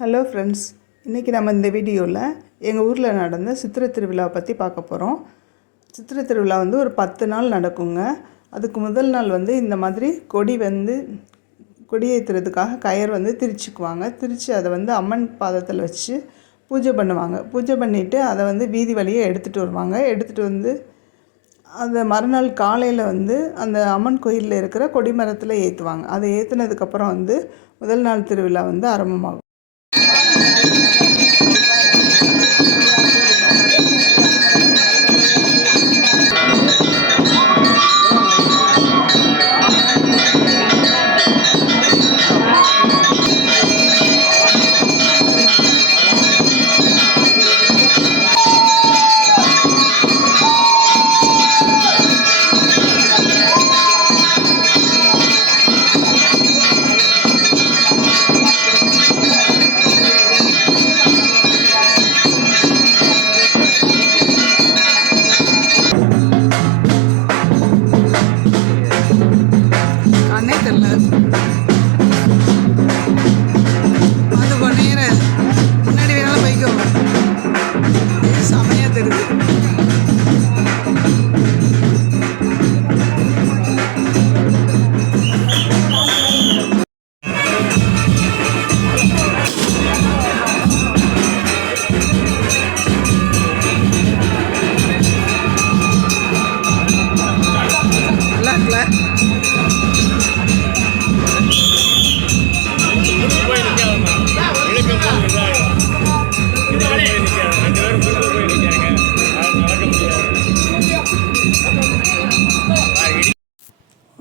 Hello friends, இன்றைக்கி நம்ம இந்த வீடியோவில் எங்கள் ஊரில் நடந்த சித்திரை திருவிழாவை பற்றி பார்க்க போகிறோம். சித்திரை திருவிழா வந்து ஒரு 10 நாள் நடக்குங்க. அதுக்கு முதல் நாள் வந்து இந்த மாதிரி கொடி ஏற்றுறதுக்காக கயிறு வந்து திரிச்சுக்குவாங்க. திரித்து அதை வந்து அம்மன் பாதத்தில் வச்சு பூஜை பண்ணுவாங்க. பூஜை பண்ணிவிட்டு அதை வந்து வீதி வழியே எடுத்துகிட்டு வருவாங்க. எடுத்துகிட்டு வந்து அந்த மறுநாள் காலையில் வந்து அந்த அம்மன் கோயிலில் இருக்கிற கொடிமரத்தில் ஏற்றுவாங்க. அதை ஏற்றுனதுக்கப்புறம் வந்து முதல் நாள் திருவிழா வந்து ஆரம்பமாகும்.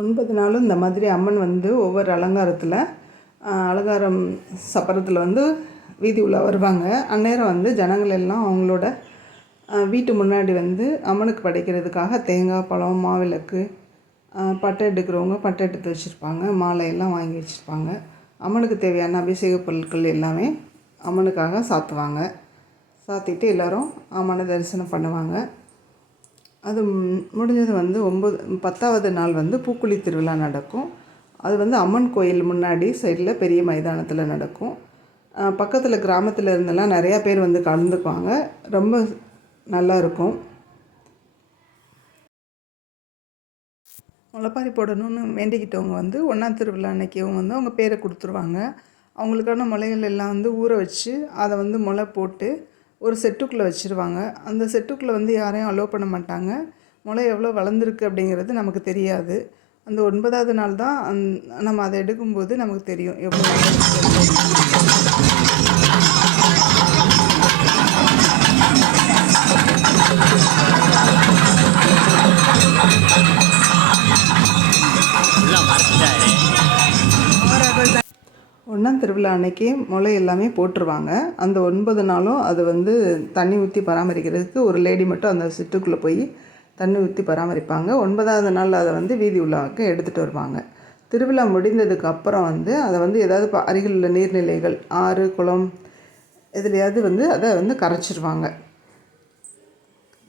ஒன்பது நாளும் இந்த மாதிரி அம்மன் வந்து ஒவ்வொரு அலங்காரம் சப்பரத்தில் வந்து வீதி உலா வருவாங்க. அந்நேரம் வந்து ஜனங்கள் எல்லாம் அவங்களோட வீட்டு முன்னாடி வந்து அம்மனுக்கு படைக்கிறதுக்காக தேங்காய், பழம், மாவிளக்கு, பட்டை எடுக்கிறவங்க பட்டை எடுத்து வச்சுருப்பாங்க. மாலையெல்லாம் வாங்கி வச்சுருப்பாங்க. அம்மனுக்கு தேவையான அபிஷேக பொருட்கள் எல்லாமே அம்மனுக்காக சாத்துவாங்க. சாத்திட்டு எல்லோரும் அம்மனை தரிசனம் பண்ணுவாங்க. அது முடிஞ்சது வந்து 10வது நாள் வந்து பூக்குழி திருவிழா நடக்கும். அது வந்து அம்மன் கோயில் முன்னாடி சைடில் பெரிய மைதானத்தில் நடக்கும். பக்கத்தில் கிராமத்தில் இருந்தெல்லாம் நிறையா பேர் வந்து கலந்துக்குவாங்க. ரொம்ப நல்லா இருக்கும். முளைப்பாரி போடணும்னு வேண்டிக்கிட்டவங்க வந்து 1ஆம் திருவிழா அன்றைக்கியும் வந்து அவங்க பேரை கொடுத்துருவாங்க. அவங்களுக்கான முளைகள் எல்லாம் வந்து ஊற வச்சு அதை வந்து முளை போட்டு ஒரு செட்டுக்குள்ளே வச்சுருவாங்க. அந்த செட்டுக்குள்ளே வந்து யாரையும் அலோவ் பண்ண மாட்டாங்க. முளை எவ்வளோ வளர்ந்துருக்கு அப்படிங்கிறது நமக்கு தெரியாது. அந்த 9வது நாள் தான் நம்ம அதை எடுக்கும்போது நமக்கு தெரியும் எவ்வளோ. ஒன்றாம் திருவிழா அன்னைக்கு முளை எல்லாமே போட்டுருவாங்க. அந்த 9 நாளும் அது வந்து தண்ணி ஊற்றி பராமரிக்கிறதுக்கு ஒரு லேடி மட்டும் அந்த சிட்டுக்குள்ளே போய் தண்ணி ஊற்றி பராமரிப்பாங்க. 9வது நாள் அதை வந்து வீதி உள்ளாக்க எடுத்துகிட்டு வருவாங்க. திருவிழா முடிந்ததுக்கு அப்புறம் வந்து அதை வந்து ஏதாவது அருகில் உள்ள நீர்நிலைகள், ஆறு, குளம் எதுலையாவது வந்து அதை வந்து கரைச்சிருவாங்க.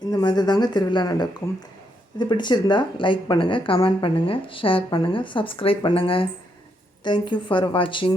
இந்த மாதிரி தாங்க திருவிழா நடக்கும். இது பிடிச்சிருந்தா லைக் பண்ணுங்கள், கமெண்ட் பண்ணுங்கள், ஷேர் பண்ணுங்கள், சப்ஸ்கிரைப் பண்ணுங்கள். Thank you for watching.